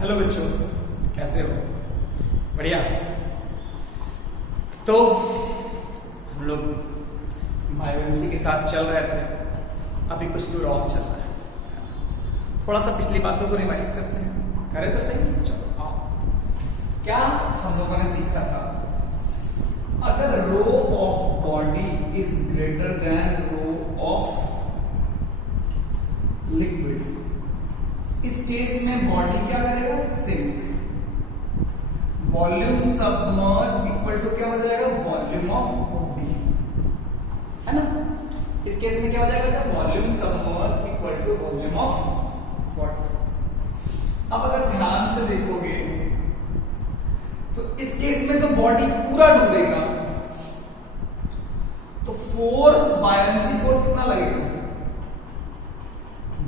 Hello बच्चों, कैसे हो? बढ़िया। तो हम लोग बायोएनसी के साथ चल रहे थे, अभी कुछ दूर और चल रहा है। थोड़ा सा पिछली बातों को रिवाइज करते हैं। करें तो सही? चलो आओ। क्या हम लोगों ने सीखा था? अगर rho of body is greater than rho of liquid, इस केस में बॉडी क्या करेगा? Sink. Volume submerge equal to क्या हो जाएगा? वॉल्यूम ऑफ बॉडी, है ना? इस केस में क्या हो जाएगा? जब volume submerge equal to volume of water. अब अगर ध्यान से देखोगे तो इस केस में तो बॉडी पूरा डूबेगा, तो फोर्स, बायोएनसी फोर्स कितना लगेगा?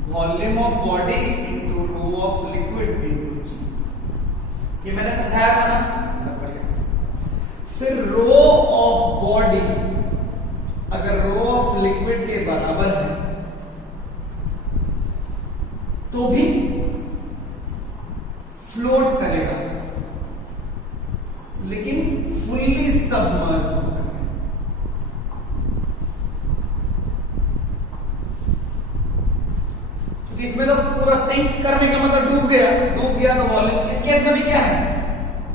Volume of body into rho of liquid into g. ये मैंने समझाया था ना? फिर रो ऑफ बॉडी अगर रो ऑफ लिक्विड के बराबर है तो भी फ्लोट करेगा, लेकिन फुल्ली सबमर्ज्ड होगा। इसमें तो पूरा सिंक करने का मतलब डूब गया तो वॉल्यूम, इस केस में भी क्या है?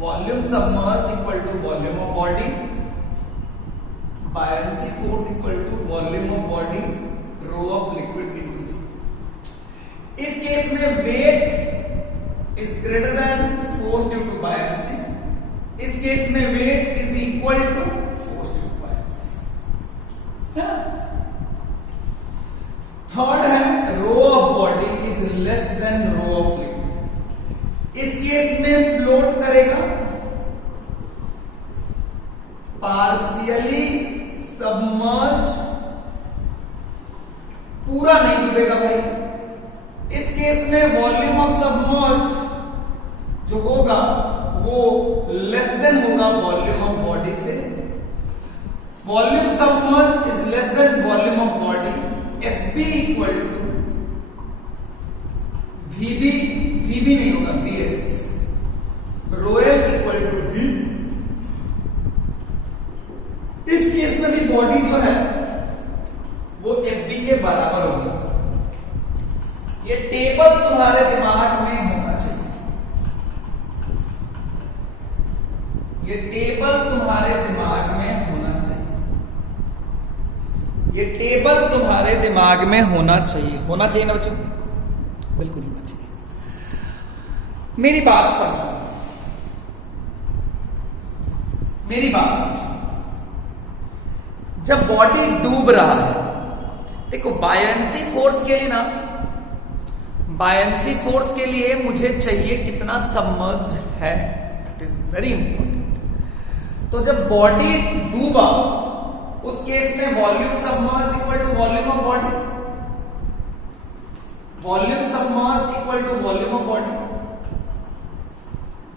Volume submerged equal to volume of body, buoyancy force equal to volume of body, rho of liquid into g. इस केस में weight is greater than force due to buoyancy, इस केस में weight is equal to force due to buoyancy. Third है rho of body is less than rho of liquid, इस case में float करेगा, partially submerged, पूरा नहीं डूबेगा भाई। इस केस में वॉल्यूम ऑफ सबमर्ज्ड जो होगा वो लेस देन होगा वॉल्यूम ऑफ बॉडी से। Volume submerged is less than volume of body, FB equal to VB, VB नहीं होगा VS, rho L equal to G। इस केस में भी बॉडी जो है वो FB के बराबर होगी। ये टेबल तुम्हारे दिमाग में होना चाहिए, ये टेबल तुम्हारे दिमाग में होना चाहिए, ये टेबल तुम्हारे दिमाग में होना चाहिए। होना चाहिए ना बच्चों? बिल्कुल होना चाहिए। मेरी बात समझो, मेरी बात समझो। जब बॉडी डूब रहा है, देखो बायोएनसी फोर्स के लिए ना, बायोएनसी फोर्स के लिए मुझे चाहिए कितना सबमर्ज्ड है, दैट इज वेरी इंपॉर्टेंट। तो जब बॉडी डूबा उस केस में volume submerged equal to volume of body, volume submerged equal to volume of body.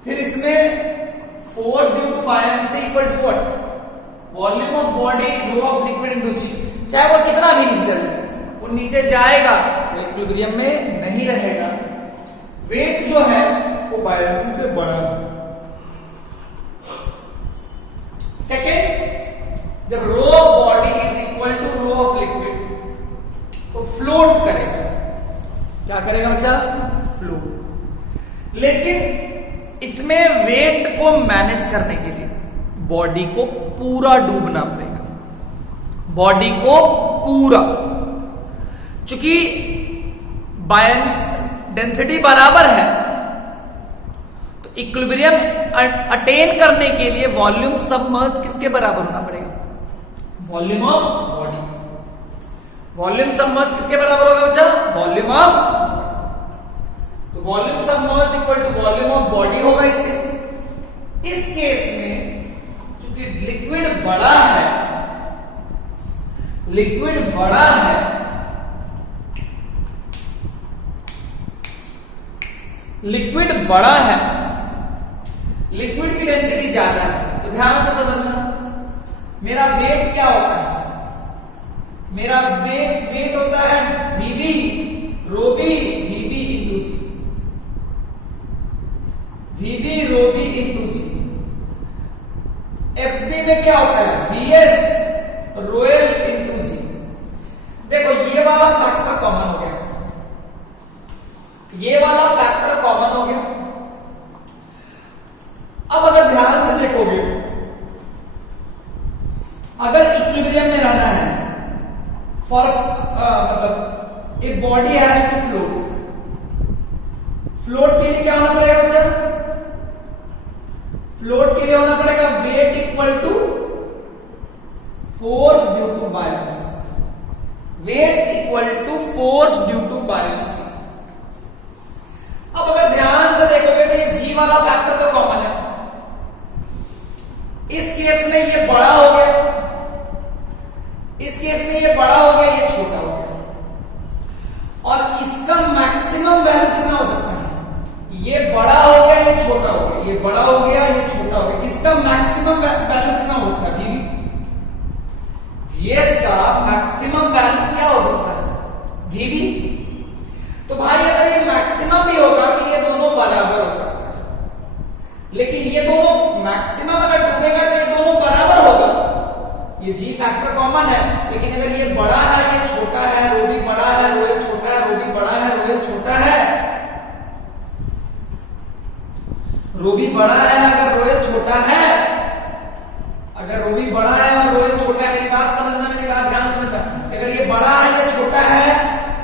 फिर इसमें force due to buoyancy equal to what? Volume of body rho of liquid into g. चाहे वो कितना भी नीचे चले, वो नीचे जाएगा, वो इक्विलिब्रियम में नहीं रहेगा। वेट जो है वो बायोएनसी से बड़ा है। सेकेंड, जब rho of body is equal to rho of liquid तो फ्लोट करेगा। क्या करेगा बच्चा? फ्लोट। लेकिन इसमें वेट को मैनेज करने के लिए बॉडी को पूरा डूबना पड़ेगा, बॉडी को पूरा। चूंकि बायोएनसी डेंसिटी बराबर है तो इक्विलिब्रियम अटेन करने के लिए वॉल्यूम सबमर्ज किसके बराबर होना पड़ेगा? Volume of body. Volume submerge किसके बराबर होगा बच्चा? Volume of. तो volume submerge equal to volume of body होगा इस केस में। इस केस में चूंकि लिक्विड बड़ा है, लिक्विड बड़ा है, लिक्विड बड़ा है, लिक्विड की डेंसिटी ज्यादा है। तो ध्यान से समझना, मेरा वेट क्या होता है? मेरा वेट होता है VB, रो बी VB इंटू जी। फ्लोट के लिए क्या होना पड़ेगा बच्चा? फ्लोट के लिए होना पड़ेगा weight equal to force due to buoyancy. Weight equal to force due to buoyancy. अब अगर ध्यान से देखोगे तो ये जी वाला फैक्टर तो कॉमन है। इस केस में ये बड़ा हो गया, इस केस में ये बड़ा हो गया, ये छोटा हो गया, और इसका मैक्सिमम वैल्यू कितना हो सकता है? ये बड़ा हो गया, ये छोटा हो गया, ये बड़ा हो गया, ये छोटा हो गया, इसका मैक्सिमम वैल्यू कितना हो सकता है? वीवी। वीएस का मैक्सिमम वैल्यू क्या हो सकता है? वीवी। तो भाई अगर ये मैक्सिमम भी होगा तो ये दोनों बराबर हो सकता है, लेकिन ये दोनों मैक्सिमम अगर डूबेगा तो ये दोनों बराबर होगा। ये जी फैक्टर कॉमन है, लेकिन अगर ये बड़ा है, ये छोटा है, रो भी बड़ा है, रोएल छोटा है, रो भी बड़ा है, रोएल छोटा है, रो भी बड़ा है, अगर रोएल छोटा है, अगर रो भी बड़ा है और रोएल छोटा है, मेरी बात समझना, मेरी बात ध्यान समझना, अगर ये बड़ा है, ये छोटा है,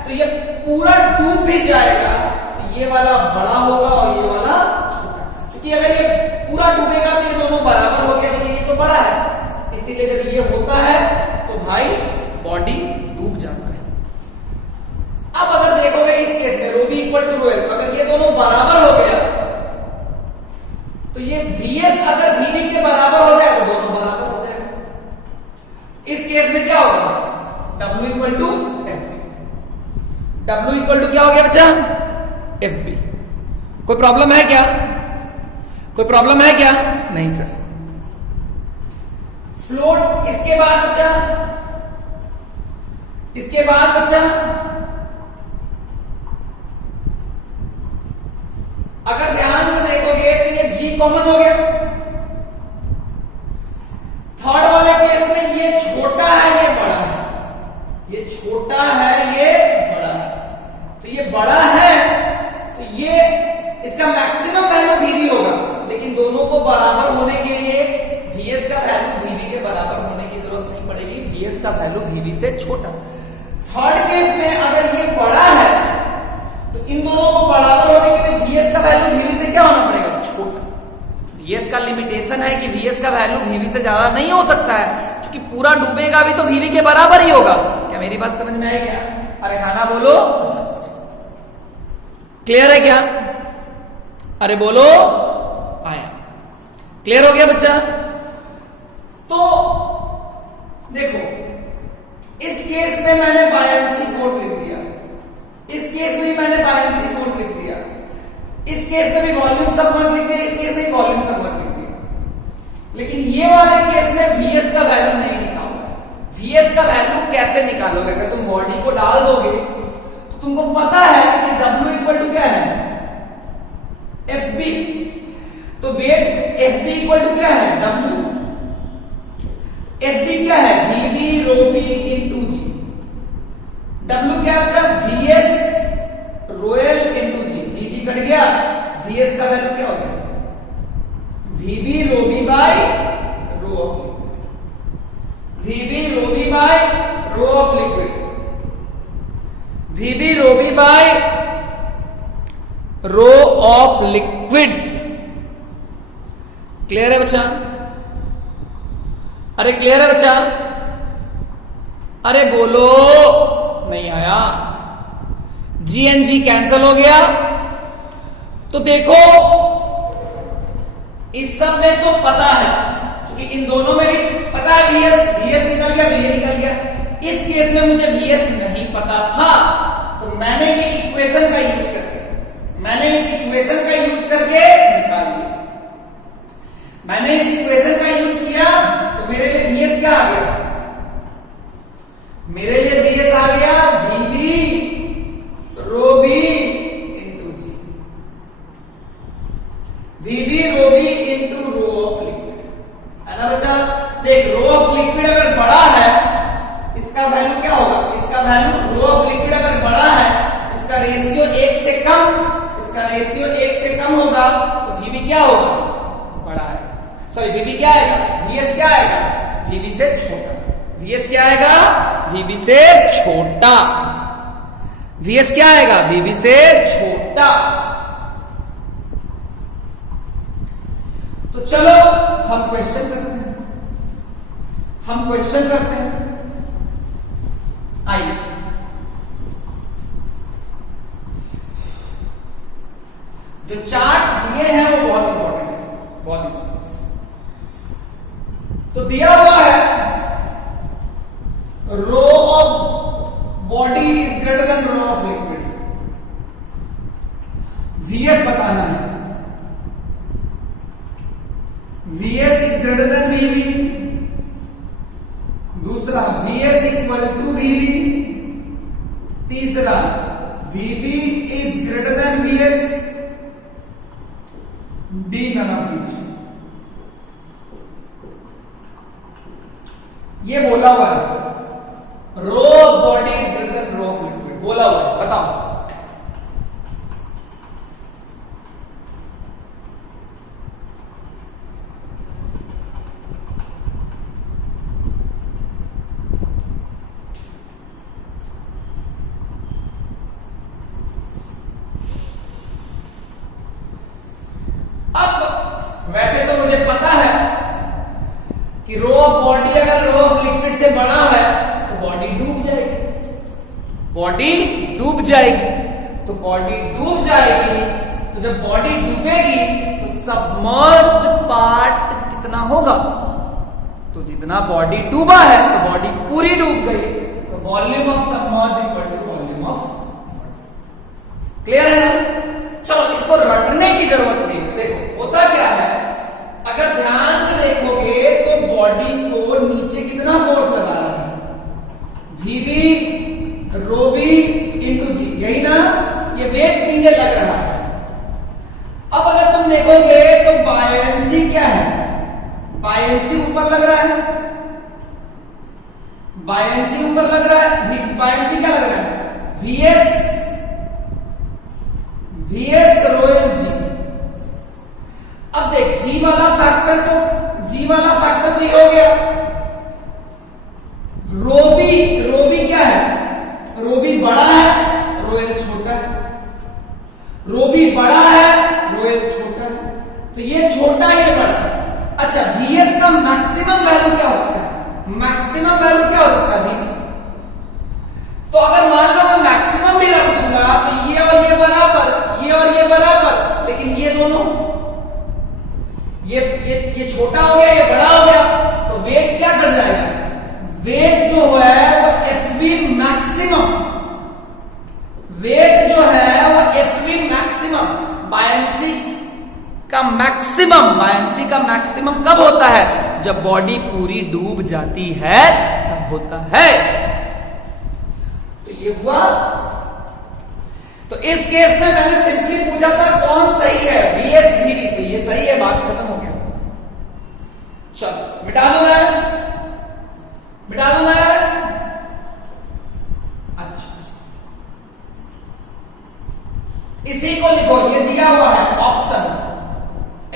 तो ये पूरा डूब भी जाएगा, तो ये वाला बड़ा होगा और ये वाला छोटा, क्योंकि अगर ये पूरा डूबेगा तो ये दोनों बराबर हो गए, लेकिन ये तो बड़ा है, इसीलिए जब ये होता है तो भाई बॉडी डूब जाता है। अब अगर देखोगे इस केस में rho B equal to rho L, तो अगर ये दोनों बराबर हो गया तो ये वीएस अगर वीबी के बराबर हो जाए तो दोनों बराबर हो जाएगा। इस केस में क्या होगा? W equal to F B. W equal to क्या हो गया बच्चा? F B. कोई प्रॉब्लम है क्या? कोई प्रॉब्लम है क्या? नहीं सर। फ्लोट इसके बाद बच्चा, इसके बाद बच्चा अगर ध्यान से देखोगे तो ये जी कॉमन हो गया। थर्ड वाले केस में ये छोटा है, ये बड़ा है, ये छोटा है, ये बड़ा है, तो ये बड़ा है तो ये इसका मैक्सिमम वैल्यू वीवी होगा, लेकिन दोनों को बराबर होने के लिए वीएस का वैल्यू वीवी के बराबर होने की जरूरत नहीं पड़ेगी, वीएस का वैल्यू वीवी से छोटा। थर्ड केस में अगर ये बड़ा है तो इन दोनों को बराबर होने के लिए वीएस का वैल्यू वीवी से क्या होना पड़ेगा? छोटा। वीएस का लिमिटेशन है कि वीएस का वैल्यू वीवी से ज्यादा नहीं हो सकता है, क्योंकि पूरा डूबेगा भी तो वीवी के बराबर ही होगा। क्या मेरी बात समझ में आई क्या? अरे हाँ ना बोलो, क्लियर है क्या? अरे बोलो, आया, क्लियर हो गया बच्चा? तो देखो इस केस में मैंने बायलेंसी फोर्स लिख दिया, इस केस में मैंने बायलेंसी फोर्स लिख दिया, इस केस में भी वॉल्यूम सबमर्ज लिख दिया, इस केस में वॉल्यूम सबमर्ज लिख दिया, लेकिन ये वाले केस में वीएस का वैल्यू नहीं निकालोगे। वीएस का वैल्यू कैसे निकालोगे? अगर तुम बॉडी को डाल दोगे तो तुमको पता है कि W इक्वल टू क्या है? F B. तो weight F B equal to क्या है? W। एफ बी क्या है? V B rho B into g. W क्या बचा? VS rho L into g. G g cut गया, वीएस का वैल्यू क्या हो गया? VB rho B by rho of liquid. VB rho B by rho of liquid. VB rho B by rho of liquid. Clear है बच्चा? अरे clear है बच्चा? अरे बोलो, नहीं आया। जी एन जी कैंसल हो गया। तो देखो इस सब में तो पता है, क्योंकि इन दोनों में भी पता है वीएस, वीएस निकल गया, वीए निकल गया। इस केस में मुझे वीएस नहीं पता था, तो मैंने ये इक्वेशन का यूज करके, मैंने इस इक्वेशन का यूज करके निकाल लिया। मैंने इस इक्वेशन का यूज किया तो मेरे लिए वीएस क्या आ गया? मेरे लिए वीएस आ गया VB rho B into g. VB rho B into rho of liquid, है ना बच्चा? देख, रो ऑफ लिक्विड अगर बड़ा है, इसका वैल्यू क्या होगा? इसका वैल्यू, रो ऑफ लिक्विड अगर बड़ा है, इसका रेशियो 1 से कम, इसका रेशियो 1 से कम होगा, तो वीबी क्या होगा? बड़ा है। सॉरी, वीबी क्या आएगा? वीएस क्या आएगा? वीबी से छोटा। वीएस क्या आएगा? वीबी से छोटा। वीएस क्या आएगा? वीबी से छोटा। तो चलो हम क्वेश्चन करते हैं, आइए। जो चार्ट दिए हैं वो बहुत इंपॉर्टेंट है, बहुत इंपॉर्टेंट। तो दिया हुआ है rho of body is greater than rho of liquid, VS बताना है, VS is greater than VV, दूसरा वीएस इक्वल टू वीवी, तीसरा VB is greater than VS, D none of these. ये बोला हुआ है rho of body is greater than rho of liquid, बोला हुआ है, बताओ। वैसे तो मुझे पता है कि रो ऑफ बॉडी अगर रो ऑफ लिक्विड से बड़ा है तो बॉडी डूब जाएगी, बॉडी डूब जाएगी। तो बॉडी डूब जाएगी, तो जब बॉडी डूबेगी तो सबमर्ज्ड पार्ट कितना होगा? तो जितना बॉडी डूबा है तो बॉडी पूरी डूब गई, तो volume of submerged equal to volume of. Clear है ना? चलो इसको रटने की जरूरत नहीं है। देखो होता क्या है, अगर ध्यान से देखोगे तो बॉडी को नीचे कितना फोर्स लगा रहा है? वीबी रो बी इंटू जी, यही ना? ये वेट नीचे लग रहा है। अब अगर तुम देखोगे तो बायंसी क्या है? बायंसी ऊपर लग रहा है, बायंसी ऊपर लग रहा है। बायंसी क्या लग रहा है? वीएस रोएल जी। अब देख जी वाला फैक्टर तो ये हो गया। रोबी क्या है? रोबी बड़ा है, रोएल छोटा है। रोबी बड़ा है, रोएल छोटा है, तो ये छोटा ये बड़ा। अच्छा वीएस का मैक्सिमम वैल्यू क्या होता है? मैक्सिमम वैल्यू क्या हो सकता है? तो अगर मान लो मैं मैक्सिमम भी रख दूंगा तो ये और ये बराबर, ये और ये बराबर, लेकिन ये दोनों ये छोटा हो गया, ये बड़ा हो गया, तो वेट क्या कर जाएगा? वेट जो है वो एफबी मैक्सिमम, वेट जो है वो एफबी मैक्सिमम, बायंसी का मैक्सिमम कब होता है? जब बॉडी पूरी डूब जाती है तब होता है। तो ये हुआ। तो इस केस में मैंने सिंपली पूछा था कौन सही है, वीएस वीबी, तो ये सही है, बात खत्म हो गया। चलो मिटा दो मैं। अच्छा इसी को लिखो, ये दिया हुआ है option,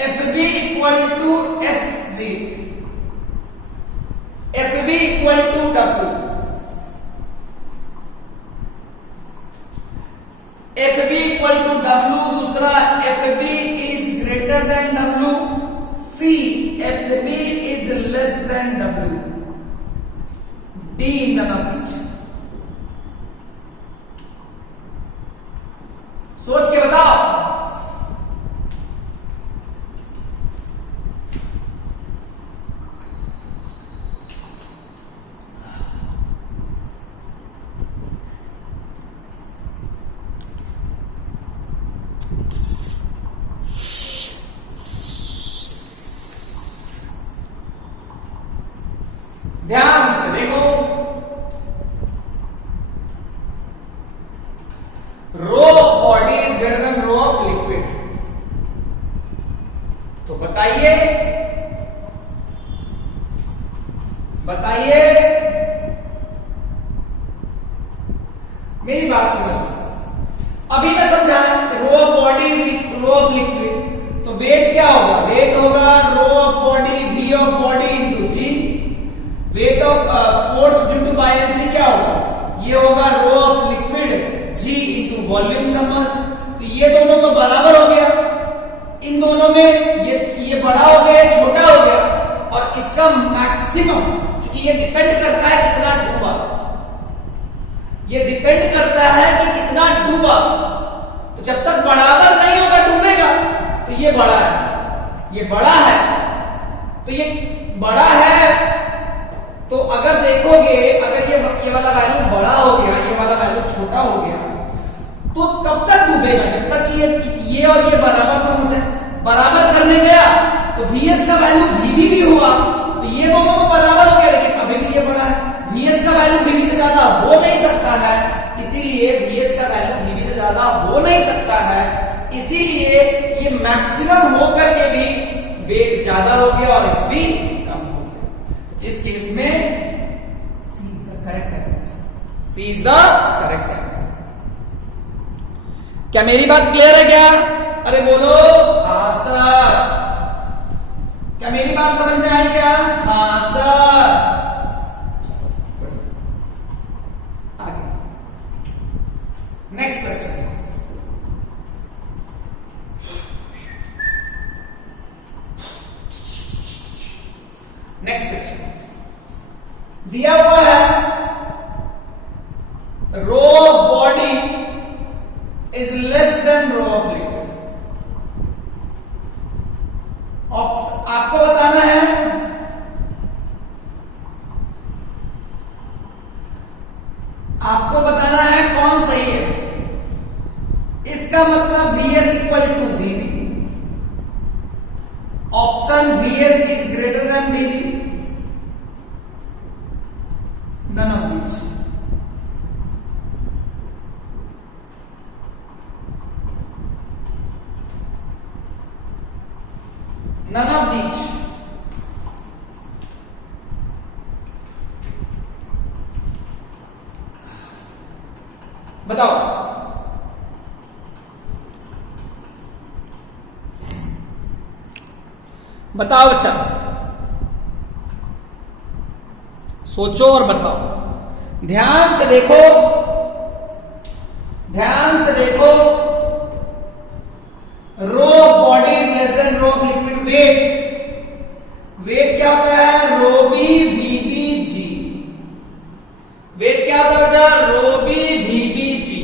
FB equal to FB, FB equal to W, FB equal to W, दूसरा FB is greater than W, C FB is less than W, D none of each. सोच के बताओ। ध्यान से देखो, rho of body is greater than rho of liquid, तो बताइए मेरी बात समझो। अभी मैं समझाया rho of body is rho of liquid, तो वेट क्या होगा? वेट होगा rho of body V of body into g, weight of force due to buoyancy क्या होगा? ये होगा rho of liquid g into volume submerged, तो ये दोनों तो बराबर हो गया। इन दोनों में ये बड़ा हो गया, छोटा हो गया, और इसका मैक्सिमम, क्योंकि ये डिपेंड करता है कितना डूबा, ये डिपेंड करता है कि कितना डूबा। तो जब तक बराबर नहीं होगा डूबेगा तो ये बड़ा है, ये बड़ा है, तो ये बड़ा है। तो अगर देखोगे, अगर ये वाला वैल्यू बड़ा हो गया, ये वाला वैल्यू छोटा हो गया, तो कब तक डूबेगा? जब तक कि ये और ये बराबर ना हो जाए। बराबर करने गया तो Vs का वैल्यू Vb भी हुआ, तो ये दोनों तो बराबर हो गया, लेकिन अभी भी ये बड़ा है। Vs का वैल्यू Vb से ज्यादा हो नहीं सकता है, इसीलिए Vs का वैल्यू Vb से ज्यादा हो नहीं सकता है, इसीलिए ये मैक्सिमम होकर के भी वेट ज्यादा हो गया और Fb कम हो गया। इस केस में C is the correct answer. C is the correct answer. क्या मेरी बात क्लियर है क्या? अरे बोलो हाँ सर। क्या मेरी बात समझ में आई क्या? हाँ सर। आगे नेक्स्ट क्वेश्चन। नेक्स्ट क्वेश्चन दिया हुआ है, rho body is less than rho of liquid. आपको बताना है कौन सही है। इसका मतलब Vs equal to Vb, option Vs is greater than Vb, none of these. None of these. बताओ। बताओ बच्चा, सोचो और बताओ। ध्यान से देखो, ध्यान से देखो। Rho body is less than rho liquid. Weight क्या होता है? रो बी वीबी जी। वेट क्या होता है बच्चा? रो बी वीबी जी।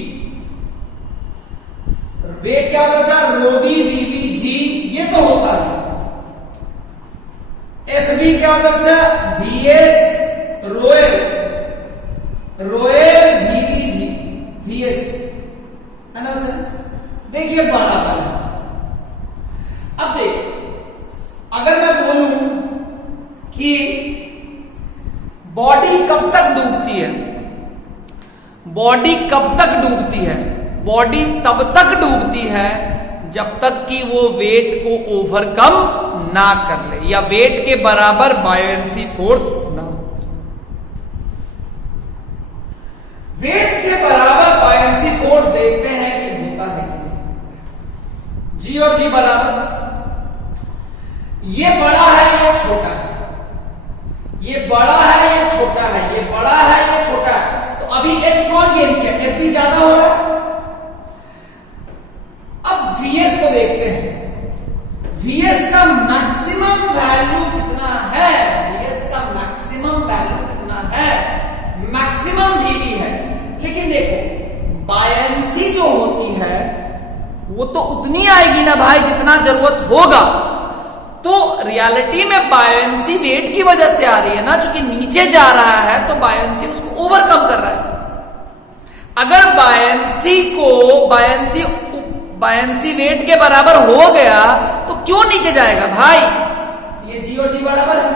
वेट क्या होता है बच्चा? रो बी वीबी जी। ये तो होता है। एफ बी क्या होता है बच्चा? वीएस रोएल, रोएल वीबी जी, वीएस है ना बच्चा? देखिए बराबर है। अब देख, अगर मैं बोलूं कि बॉडी कब तक डूबती है, बॉडी कब तक डूबती है? बॉडी तब तक डूबती है जब तक कि वो वेट को ओवरकम ना कर ले, या वेट के बराबर बायोएंसी फोर्स ना हो। वेट के बराबर बायोएंसी फोर्स देखते हैं कि होता है कि नहीं। जी और जी बराबर, ये बड़ा है ये छोटा है, ये बड़ा है ये छोटा है, ये बड़ा है ये छोटा है, तो अभी H कौन गेन किया? F भी ज्यादा हो रहा है। अब Vs को देखते हैं। Vs का मैक्सिमम वैल्यू कितना है? Vs का मैक्सिमम वैल्यू कितना है? मैक्सिमम Vb है। लेकिन देखो, बायोएंसी जो होती है वो तो उतनी आएगी ना भाई जितना जरूरत होगा। तो रियलिटी में बायोएंसी वेट की वजह से आ रही है ना, क्योंकि नीचे जा रहा है तो बायोएंसी उसको ओवरकम कर रहा है। अगर बायोएंसी वेट के बराबर हो गया तो क्यों नीचे जाएगा भाई? ये जी और जी बराबर है,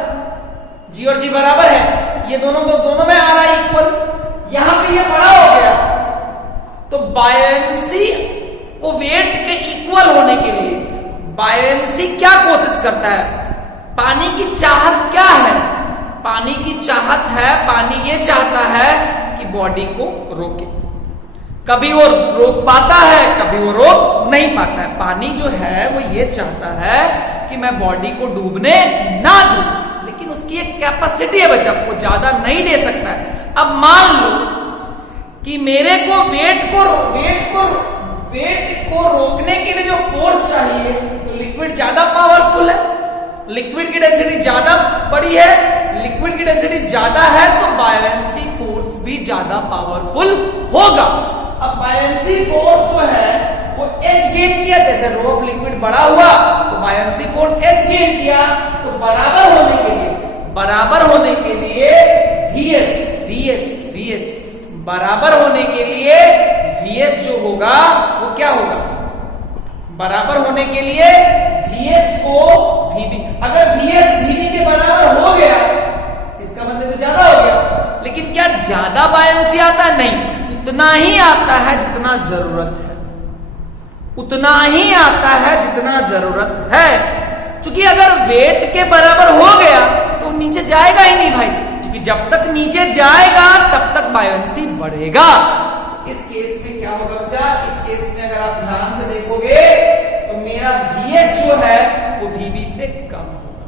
जी और जी बराबर है, ये दोनों में आ रहा है इक्वल। यहां पे ये बड़ा हो गया, तो बायोएंसी को वेट के इक्वल होने के लिए बायोएंसी क्या कोशिश करता है? पानी की चाहत क्या है? पानी की चाहत है, पानी ये चाहता है कि बॉडी को रोके। कभी वो रोक पाता है, कभी वो रोक नहीं पाता है। पानी जो है वो ये चाहता है कि मैं बॉडी को डूबने ना दूं, लेकिन उसकी एक कैपेसिटी है बच्चा, वो ज्यादा नहीं दे सकता है। अब मान लो कि मेरे को वेट को रोकने के लिए जो फोर्स चाहिए, तो पावरफुल है, लिक्विड की डेंसिटी ज्यादा बड़ी है, लिक्विड की डेंसिटी ज्यादा है तो बायोलेंसी फोर्स भी ज्यादा पावरफुल होगा। अब बायोलेंसी फोर्स जो है वो H गेन किया, जैसे रो ऑफ लिक्विड बड़ा हुआ तो बायोलेंसी फोर्स H गेन किया, तो बराबर होने के लिए VS बराबर होने के लिए VS जो होगा वो क्या होगा, बराबर होने के लिए VS को VB, अगर VS VB के बराबर हो गया इसका मतलब तो ज्यादा हो गया, लेकिन क्या ज्यादा बायोलेंसी आता है? नहीं, उतना ही आता है जितना जरूरत है, उतना ही आता है जितना जरूरत है। क्योंकि अगर वेट के बराबर हो गया तो नीचे जाएगा ही नहीं भाई, क्योंकि जब तक नीचे जाएगा तब तक बायोलेंसी बढ़ेगा। इस केस में क्या होगा बच्चा, इस केस में अगर आप ध्यान से देखोगे तो मेरा VS जो है वो VB से कम होगा,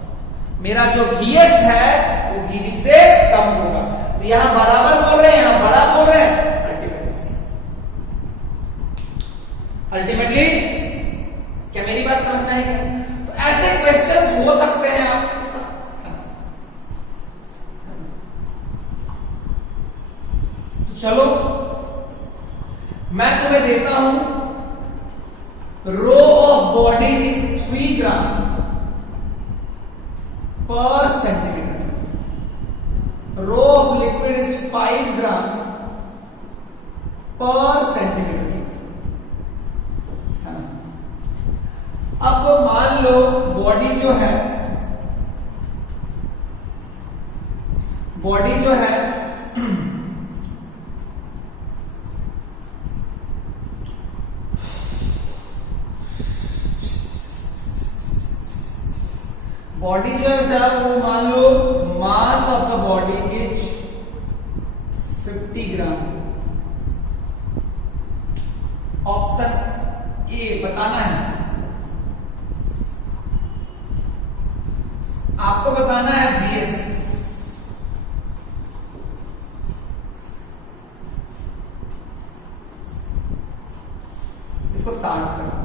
मेरा जो VS है वो VB से कम होगा। तो यहां बराबर बोल रहे हैं, यहां बड़ा बोल रहे हैं, अल्टीमेटली क्या मेरी बात समझना है क्या? तो ऐसे क्वेश्चंस हो सकते हैं आपके साथ। तो चलो मैं तुम्हें देता हूं rho of body is 3 gram per centimetre, rho of liquid is 5 gram per centimetre. अब मान लो बॉडी जो है बेचारा वो मान लो mass of the body is 50 gram. Option A बताना है, आपको बताना है VS। इसको 60 करना।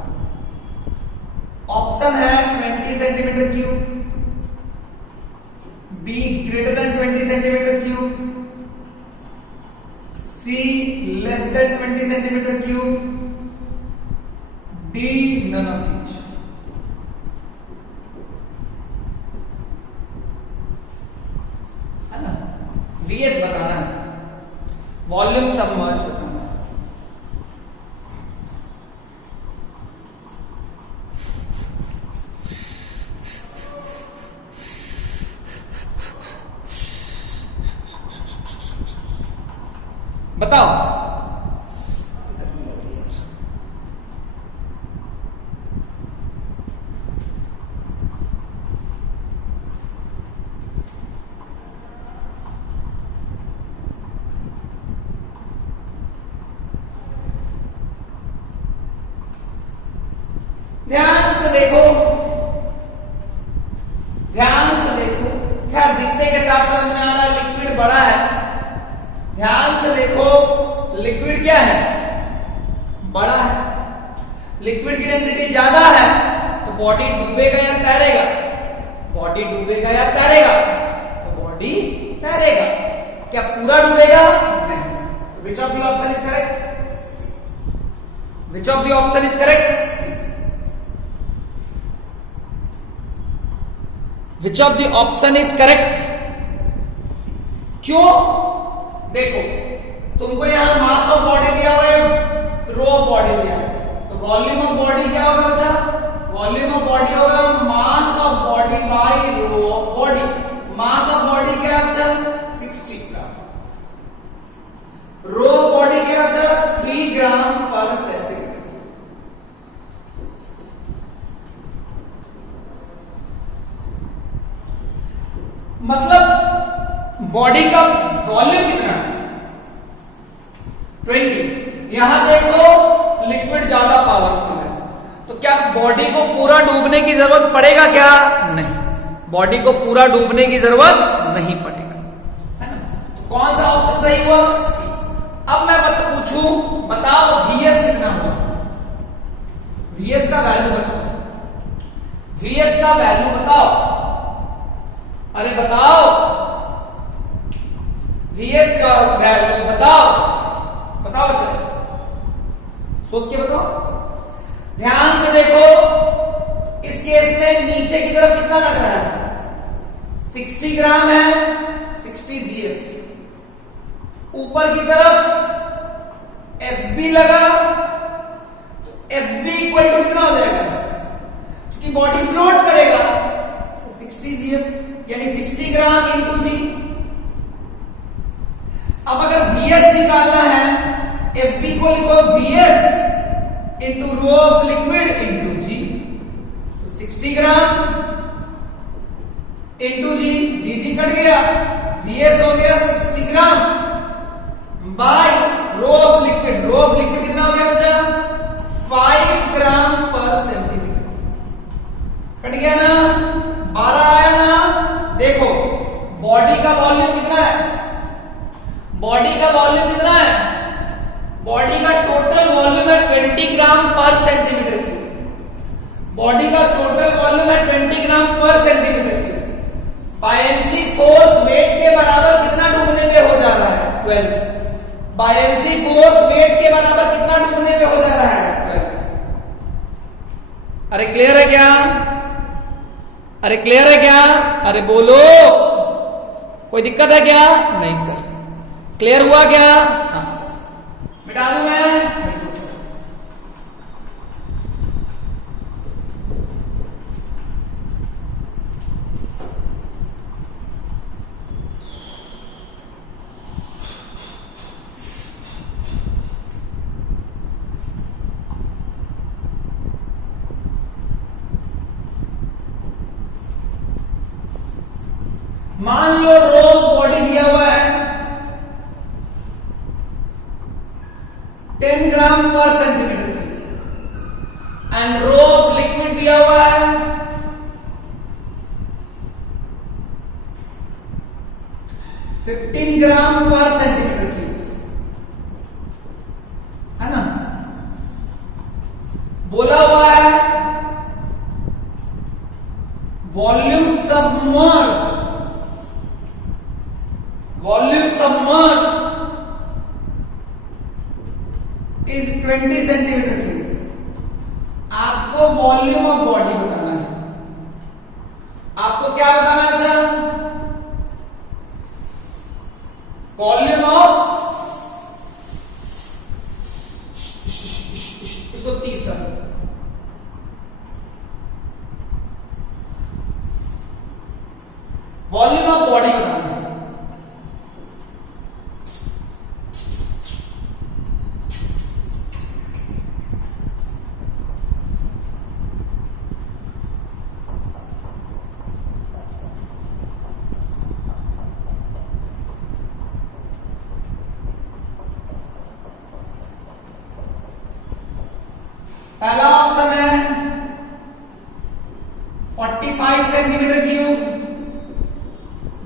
ऑप्शन है 20 centimetre cube, B greater than 20 centimetre cube, C less than 20 centimetre cube, D none of each. VS बताना है, वॉल्यूम सबमर्ज बताना है। बताओ। ध्यान से देखो, ध्यान से देखो, खैर दिखने के साथ समझ में आ रहा है लिक्विड बड़ा है। ध्यान से देखो, लिक्विड क्या है, बड़ा है, लिक्विड की डेंसिटी ज्यादा है तो बॉडी डूबेगा या तैरेगा, बॉडी डूबेगा या तैरेगा, तो बॉडी तैरेगा। क्या पूरा डूबेगा? नहीं। तो which of the option is correct? Which of the option is correct? Which of the option is correct? क्यों? देखो तुमको यहां मास ऑफ बॉडी दिया हुआ है, रो ऑफ बॉडी दिया है, तो वॉल्यूम ऑफ बॉडी क्या होगा बच्चा? वॉल्यूम ऑफ बॉडी होगा mass of body by rho of body. Mass of body क्या है बच्चा? 60 ग्राम। रो ऑफ बॉडी क्या है बच्चा? 3 ग्राम पर सेकेंड। मतलब बॉडी का वॉल्यूम कितना है? 20। यहां देखो लिक्विड ज्यादा पावरफुल है, तो क्या बॉडी को पूरा डूबने की जरूरत पड़ेगा क्या? नहीं, बॉडी को पूरा डूबने की जरूरत नहीं पड़ेगा, है ना। तो कौन सा ऑप्शन सही हुआ? सी। अब मैं पूछूं, बताओ VS कितना हुआ? VS का वैल्यू बताओ। VS का वैल्यू बताओ, अरे बताओ, VS का वैल्यू बताओ, बताओ बच्चा, सोच के बताओ। ध्यान से देखो, इस केस में नीचे की तरफ कितना लग रहा है, 60 ग्राम है, 60 GF। ऊपर की तरफ FB लगा, तो FB इक्वल टू कितना हो जाएगा, क्योंकि बॉडी फ्लोट करेगा, तो 60 GF यानी 60 ग्राम इंटू जी। अब अगर VS निकालना है, FB को लिखो VS into rho of liquid into g, तो 60 gram into g, g cut गया, VS हो गया 60 gram by rho of liquid, rho of liquid कितना हो गया बच्चा, 5 ग्राम पर सेंटीमीटर। कट गया ना, 12 आया ना। देखो बॉडी का वॉल्यूम कितना है, बॉडी का वॉल्यूम कितना है, बॉडी का टोटल वॉल्यूम है 20 ग्राम पर सेंटीमीटर क्यूब। बॉडी का टोटल वॉल्यूम है 20 ग्राम per centimetre cube. बायएंसी force weight के बराबर कितना डूबने पे हो जा रहा है, 12। बायएंसी फोर्स वेट के बराबर कितना डूबने पे हो जा रहा है, 12। अरे क्लियर है क्या, अरे क्लियर है क्या, अरे बोलो, कोई दिक्कत है क्या, नहीं सर। क्लियर हुआ क्या, हाँ सर। मिटा दूं मैं, मान लो रो बॉडी दिया हुआ है 10 gram per centimetre and rho of liquid दिया हुआ है 15 ग्राम पर सेंटीमीटर क्यूब, है ना। बोला हुआ है volume submerge, volume submerge is 20 centimetre cube. आपको वॉल्यूम ऑफ बॉडी बताना है, आपको क्या बताना है, अच्छा वॉल्यूम ऑफ, इसको 30 कर, वॉल्यूम ऑफ बॉडी बताना है। पहला ऑप्शन है 45 सेंटीमीटर क्यूब,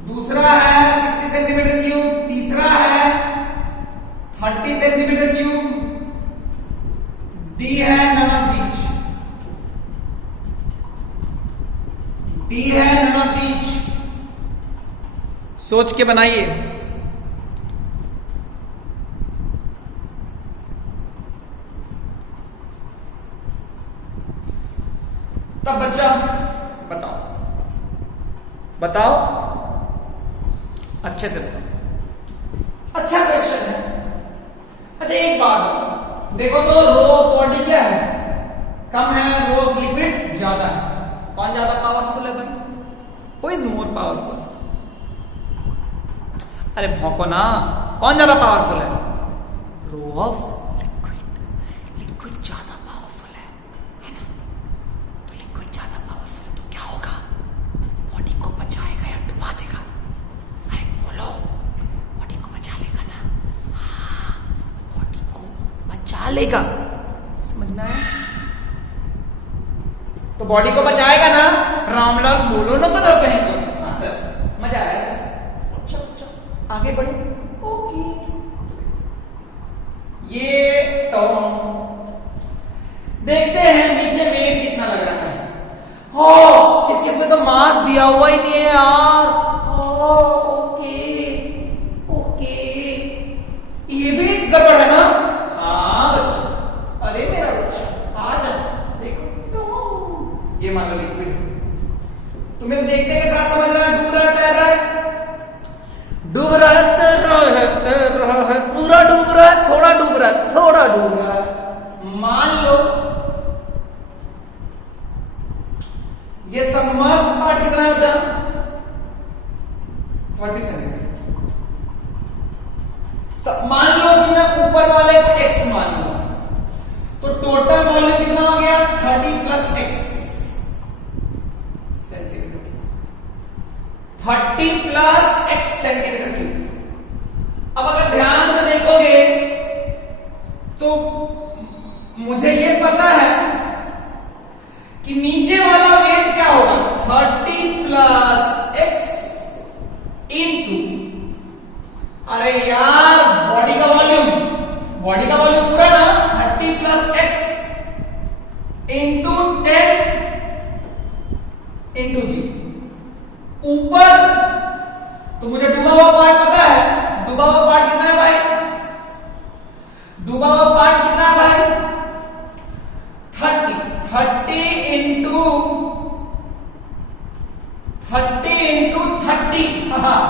दूसरा है 60 सेंटीमीटर क्यूब, तीसरा है 30 सेंटीमीटर क्यूब, डी है नन ऑफ दीज, डी है नन ऑफ दीज। सोच के बनाइए। तब बच्चा बताओ, बताओ अच्छे से बताओ, अच्छा क्वेश्चन है। अच्छा एक बात देखो तो, रो ऑफ बॉडी क्या है, कम है, रो ऑफ लिक्विड ज्यादा है, कौन ज्यादा पावरफुल है भाई, हु इज मोर पावरफुल, अरे भौंको ना, कौन ज्यादा पावरफुल है, रो ऑफ लिक्विड, लिक्विड ज्यादा पावरफुल है ना, तो लिक्विड ज्यादा पावरफुल है तो क्या होगा, बॉडी को बचाएगा या डुबा देगा, अरे बोलो, बॉडी को बचा लेगा ना, हाँ बॉडी को बचा लेगा, समझ में आया, तो बॉडी को बचाएगा ना, रामलाल बोलो ना, बदल कहीं को, हाँ सर मजा आया सर, आगे बढ़ो, ओके। ये टर्म देखते हैं नीचे वेट कितना लग रहा है। हो इस केस में तो मास दिया हुआ ही नहीं है यार। ओके ओके, ये भी गड़बड़ है ना? हाँ बच्चा, अरे मेरा बच्चा आ जा, देखो ये मान लो लिक्विड है, तुम्हें तो देखने के साथ समझ रहा है डूब रहा है, तैर रहा है, डूब रहा है, तैर रहा है, तैर रहा है, पूरा डूब रहा है, थोड़ा डूब रहा है, थोड़ा डूब रहा है। मान लो ये सबमर्ज्ड पार्ट कितना है बच्चा? 30 सेंटीमीटर। मान लो कि मैं ऊपर वाले को x मान लूं, तो टोटल वॉल्यूम कितना हो गया? 30 plus x centimetre cube, 30 plus x centimetre cube. अब अगर ध्यान से देखोगे तो मुझे ये पता है कि नीचे वाला वेट क्या होगा? 30 प्लस x इंटू, अरे यार बॉडी का वॉल्यूम पूरा ना, 30 प्लस x इंटू 10 इंटू जी। ऊपर तो मुझे डूबा हुआ पार्ट पता है, डूबा हुआ पार्ट कितना है भाई? डूबा हुआ पार्ट कितना है भाई? 30 इंटू 30 इंटू 30, हाँ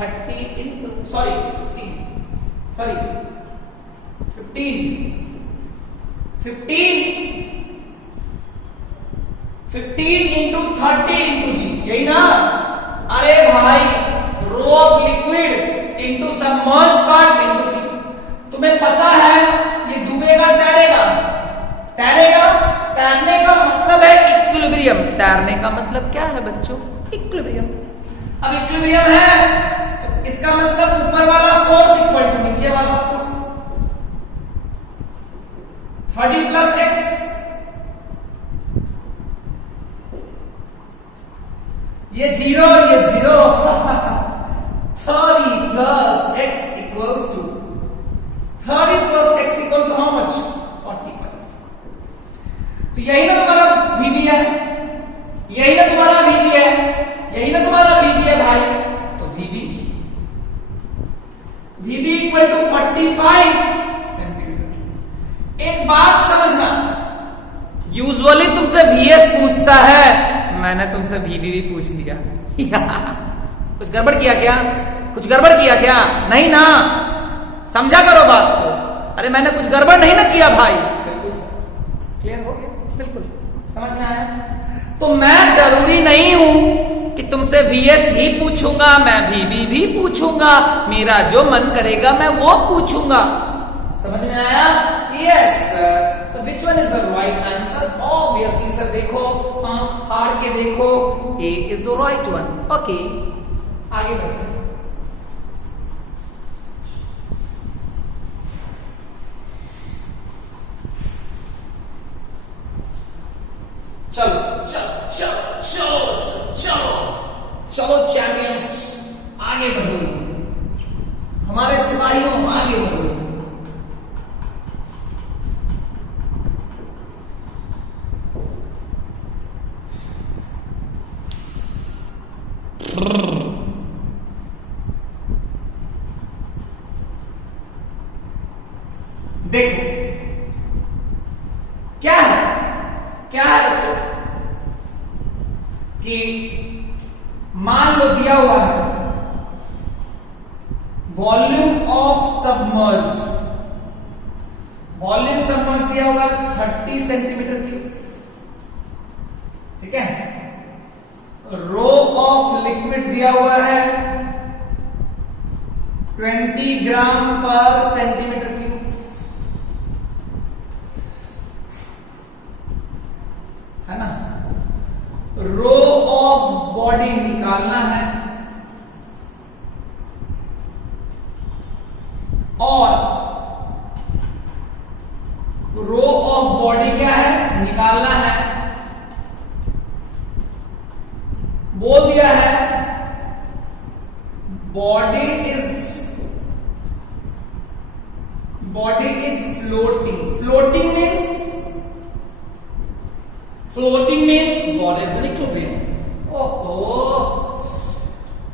30 into sorry 15 into 30 into g, यही ना? अरे भाई rho of liquid into submerged part into g. तुम्हें पता है ये डूबेगा तैरेगा, तैरने का मतलब है इक्विलिब्रियम। तैरने का मतलब क्या है बच्चों? इक्विलिब्रियम। अब इक्विलिब्रियम है तो इसका मतलब ऊपर वाला फोर्स इक्वल टू नीचे वाला फोर्स, 30 प्लस x, ये zero 30 plus x equals to 30 plus x equal to how much? 45। तो यही ना तुम्हारा VB है, यही ना तुम्हारा VB है, यही ना तुम्हारा VB है भाई। तो VB इक्वल टू 45 सेंटीमीटर। एक बात समझना, यूजुअली तुमसे VS पूछता है, मैंने तुमसे VB भी पूछ लिया। कुछ गड़बड़ किया क्या? नहीं ना, समझा करो बात को। अरे मैंने कुछ गड़बड़ नहीं ना किया भाई। बिल्कुल क्लियर हो गया, बिल्कुल समझ में आया। तो मैं जरूरी नहीं हूं कि तुमसे VS ही पूछूंगा, मैं VB भी पूछूंगा, मेरा जो मन करेगा मैं वो पूछूंगा। समझ में आया? Yes sir. तो which one is the right answer? Obviously sir, देखो आंख फाड़ के देखो, A is the right one. Okay आगे बढ़ते हैं। चलो चैंपियंस आगे बढ़ो, हमारे सिपाहियों आगे बढ़ो। देखो क्या है बच्चों कि मान लो दिया हुआ है वॉल्यूम सबमर्ज दिया हुआ है 30 सेंटीमीटर क्यूब, ठीक है। रो ऑफ लिक्विड दिया हुआ है 20 ग्राम पर सेंटीमीटर क्यूब, है ना। रो ऑफ बॉडी निकालना है और रो ऑफ बॉडी क्या है निकालना है, बोल दिया है body is floating. Floating floating means body is in equilibrium. ओहो,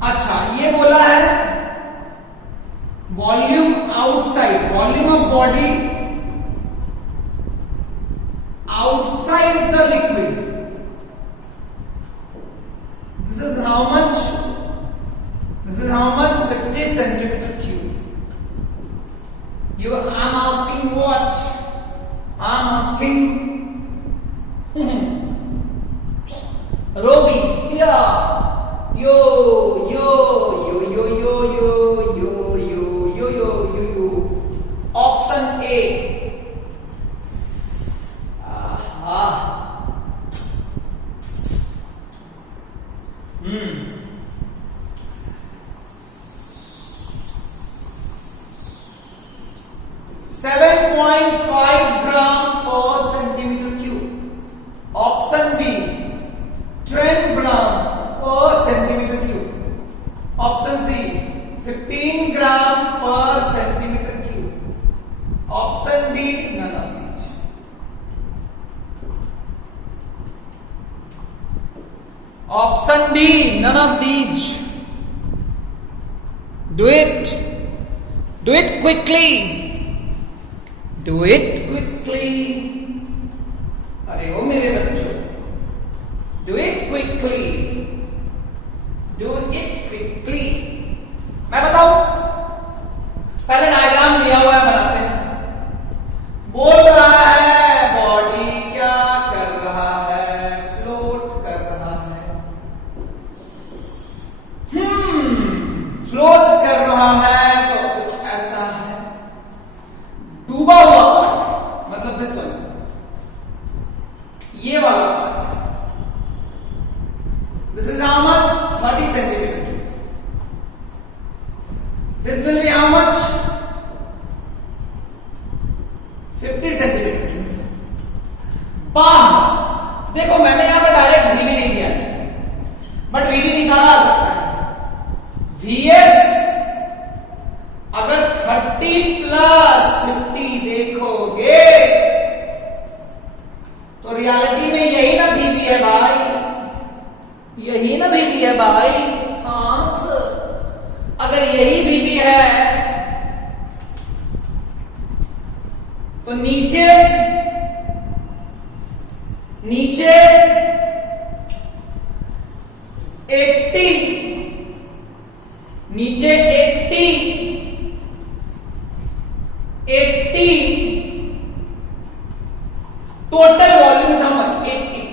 अच्छा ये बोला है volume outside, volume of body outside the liquid, this is how much, this is how much, 50 centimetre cube. You, I'm asking what? I'm asking Robi, yeah, yo, yo, yo, yo, yo, yo, yo, yo, yo, yo, yo, yo. Option A. Aha. 7.5 gram per centimeter cube. Option B, 10 gram per centimeter cube. Option C, 15 gram per centimeter cube. Option D, none of these. Option D, none of these. Do it. Do it quickly. Do it quickly. अरे ओ मेरे बच्चों, do it quickly. Do it quickly. मैं बताऊं, पहले diagram लिया हुआ है, बनाते हैं। बोल रहा है बॉडी क्या कर रहा है, फ्लोट कर रहा है। फ्लोट कर रहा है तो कुछ ऐसा है, डूबा हुआ पार्ट, मतलब दिस वन, ये वाला part, this is how much, 30 centimetre. This will be how much, 50 centimetre. बाहर देखो, मैंने यहां पर डायरेक्ट वीबी नहीं दिया, बट वीबी निकाला जा सकता है। वीएस अगर 30 प्लस 50 देखोगे तो रियलिटी में यही ना भीबी है भाई, यही ना भीबी है भाई। हाँ सर, अगर यही भीबी है तो नीचे नीचे 80, नीचे 80 total volume is how much, 80।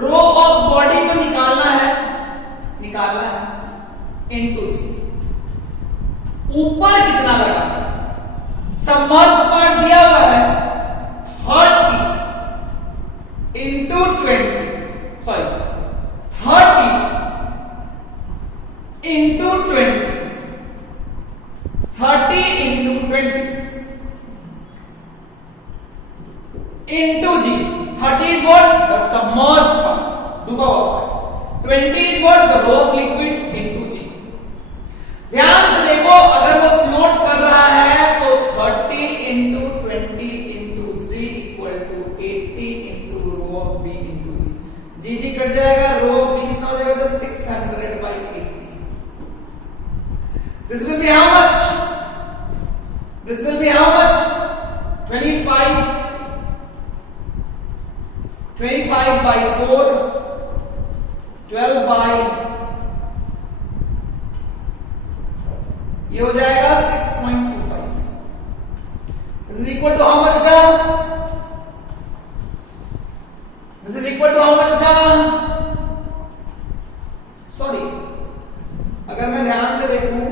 Rho of body को निकालना है इनटू जी। ऊपर कितना लगा, सबमर्ज पार्ट दिया हुआ है 30 into 20, sorry 30 into 20, 30 into 20 into g. 30 is what? The submerged part, डूबा हुआ part. 20 is what? The raw of liquid into जी। ध्यान से देखो, अगर वो फ्लोट कर रहा है तो 30 into 20 into g equal to 80 into rho of B into g. G cut जाएगा, रो ऑफ बी कितना हो जाएगा, 600 by 80। This will be how much? This will be how much? 25 by 4, 12 by, ये हो जाएगा 6.25। This is equal to how much? This is equal to how much? Sorry, अगर मैं ध्यान से देखूं,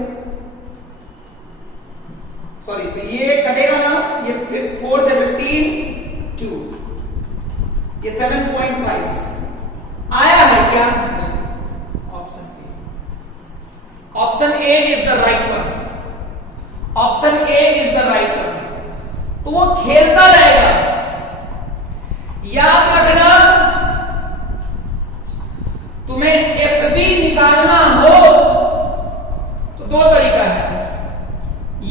सॉरी, तो ये कटेगा ना, ये 4 से 15, 2, ये 7.5 आया है क्या? Option A, option A is the right one, option A is the right one. तो वो खेलता रहेगा। याद रखना, तुम्हें एफबी निकालना हो तो दो तरीका है,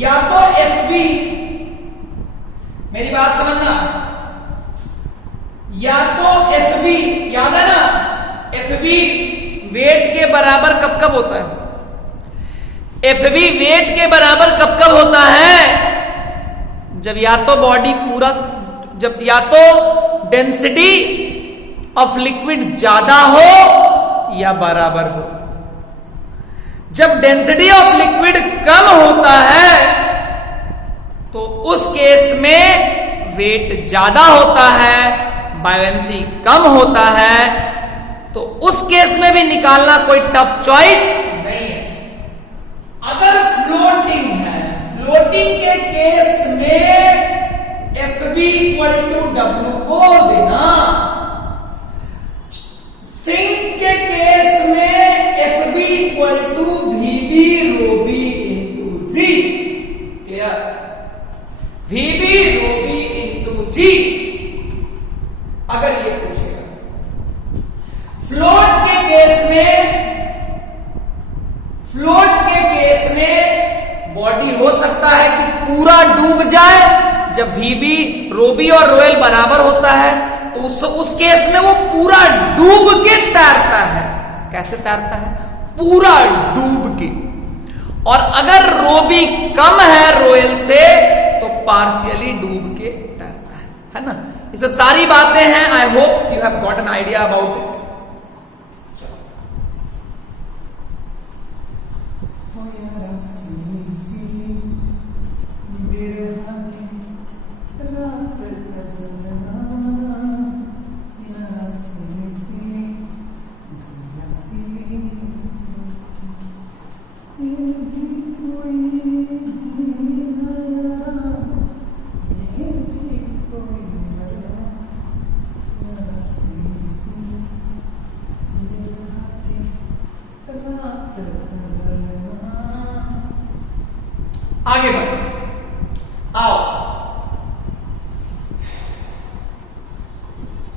या तो एफबी, मेरी बात समझना, या तो एफ बी, याद है ना, एफ बी वेट के बराबर कब कब होता है? एफ बी वेट के बराबर कब कब होता है? जब या तो बॉडी पूरा, जब या तो डेंसिटी ऑफ लिक्विड ज्यादा हो या बराबर हो। जब डेंसिटी ऑफ लिक्विड कम होता है तो उस केस में वेट ज्यादा होता है, बायोएंसी कम होता है, तो उस केस में भी निकालना कोई टफ चॉइस नहीं है। अगर फ्लोटिंग है, फ्लोटिंग के केस में F B equal to W बोल देना। सिंक के केस में F B equal to V B rho B into g. Clear? V B rho B into g. अगर ये पूछेगा फ्लोट के केस में, फ्लोट के केस में बॉडी हो सकता है कि पूरा डूब जाए। जब वीबी, रोबी और रोएल बराबर होता है तो उस केस में वो पूरा डूब के तैरता है। कैसे तैरता है? पूरा डूब के। और अगर रोबी कम है रोएल से तो पार्शियली डूब के तैरता है ना? ये सब सारी बातें हैं। I hope you have got an idea about it. आगे बढ़ो, आओ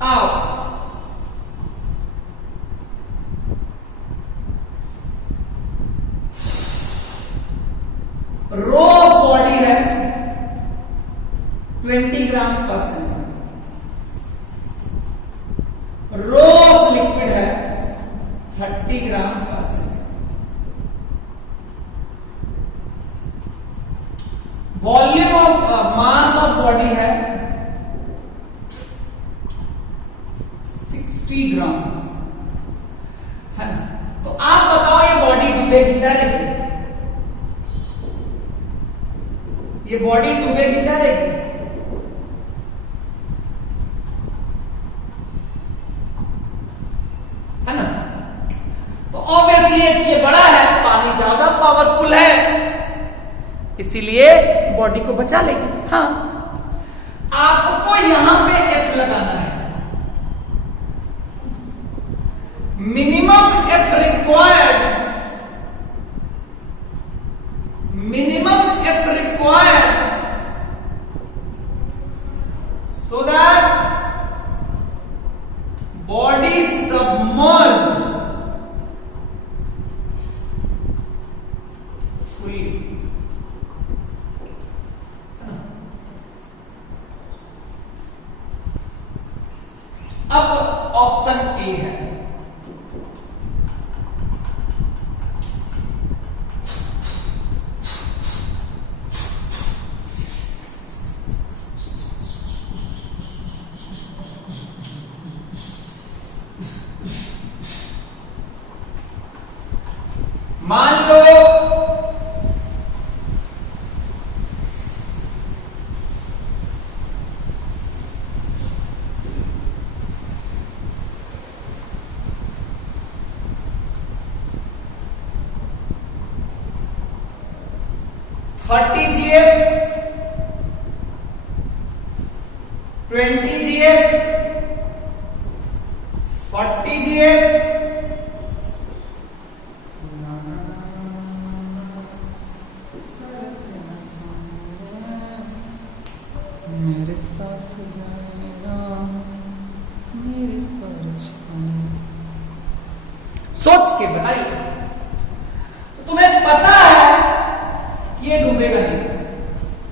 आओ। रो बॉडी है 20 ग्राम पर सेकेंड, रो लिक्विड है 30 ग्राम पर second. Volume of mass of body है 60 ग्राम, है ना? तो आप बताओ ये बॉडी डूबेगी तैरेगी? ये बॉडी डूबेगी तैरेगी? है ना? तो ऑब्वियसली ये बड़ा है, पानी ज्यादा पावरफुल है, इसीलिए बॉडी को बचा लेगी। हाँ, आपको यहां पे एफ लगाना है। Minimum F required, minimum F required so that body submerged fully. अब ऑप्शन ए है, मान लो GF 20 GF 40 GF मेरे साथ जाएगा मेरे परछाई। सोच के बताइए, तुम्हें पता है कि ये डूबेगा नहीं।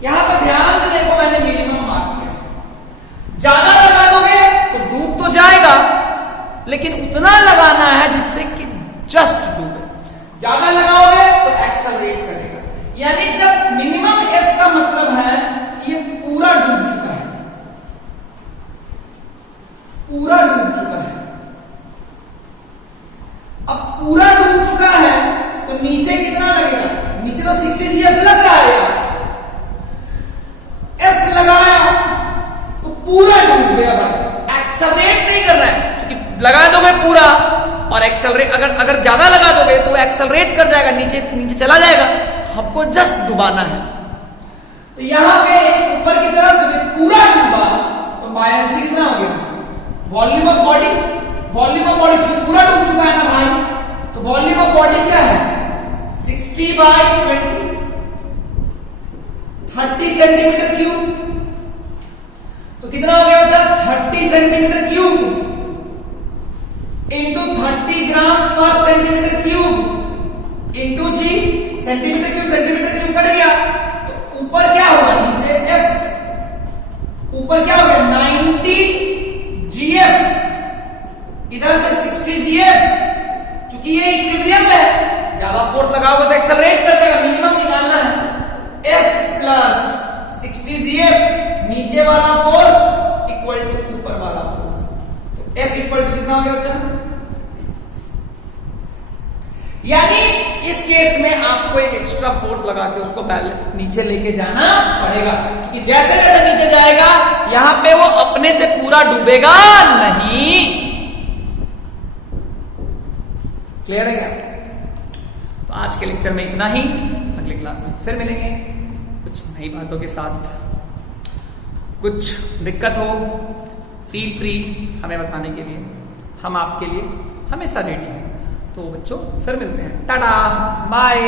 यहां पर ध्यान से देखो, मैंने मिनिमम मार्क किया। ज्यादा लगा दोगे तो डूब लेकिन उतना लगाना है जिससे कि जस्ट डूबे। ज्यादा लगाओगे तो एक्सेलरेट करेगा। यानी जब मिनिमम एफ का मतलब है कि ये पूरा डूब चुका है, पूरा डूब चुका है। अब पूरा डूब चुका है तो नीचे कितना लगेगा? नीचे तो 60 GF लग रहा है यार, एफ लगाया तो पूरा डूब गया भाई, एक्सेलरेट नहीं कर रहा है। क्योंकि लगा दोगे पूरा और एक्सेलरेट, अगर ज्यादा लगा दोगे तो एक्सेलरेट कर जाएगा, नीचे चला जाएगा। हमको जस्ट डुबाना है। तो यहां पे एक ऊपर की तरफ जब पूरा डूबा तो बायंसी कितना हो गया? Volume of body, volume of body जो पूरा डूब चुका है ना भाई, तो वॉल्यूम ऑफ बॉडी क्या है? 60/20, 30 सेंटीमीटर क्यूब। तो कितना हो गया बच्चा? 30 सेंटीमीटर क्यूब इंटू 30 ग्राम पर सेंटीमीटर क्यूब इंटू जी, सेंटीमीटर क्यूब कट गया तो ऊपर क्या होगा? नीचे एफ, ऊपर क्या हो गया? 90 GF, इधर से 60 GF। क्योंकि ये इक्विलिब्रियम है, ज्यादा फोर्स लगाओगे तो एक्सेलरेट कर देगा, मिनिमम निकालना है। F प्लस 60 GF, नीचे वाला फोर्स इक्वल टू ऊपर वाला फोर्स। तो F इक्वल टू कितना हो गया बच्चा? यानी इस केस में आपको एक एक्स्ट्रा फोर्स लगा के उसको नीचे लेके जाना पड़ेगा। क्योंकि जैसे जैसे नीचे जाएगा यहां पे वो अपने से पूरा डूबेगा नहीं। क्लियर है क्या? तो आज के लेक्चर में इतना ही, अगले क्लास में फिर मिलेंगे कुछ नई बातों के साथ। कुछ दिक्कत हो फील फ्री हमें बताने के लिए, हम आपके लिए हमेशा रेडी हैं। तो बच्चों फिर मिलते हैं, टाटा बाय।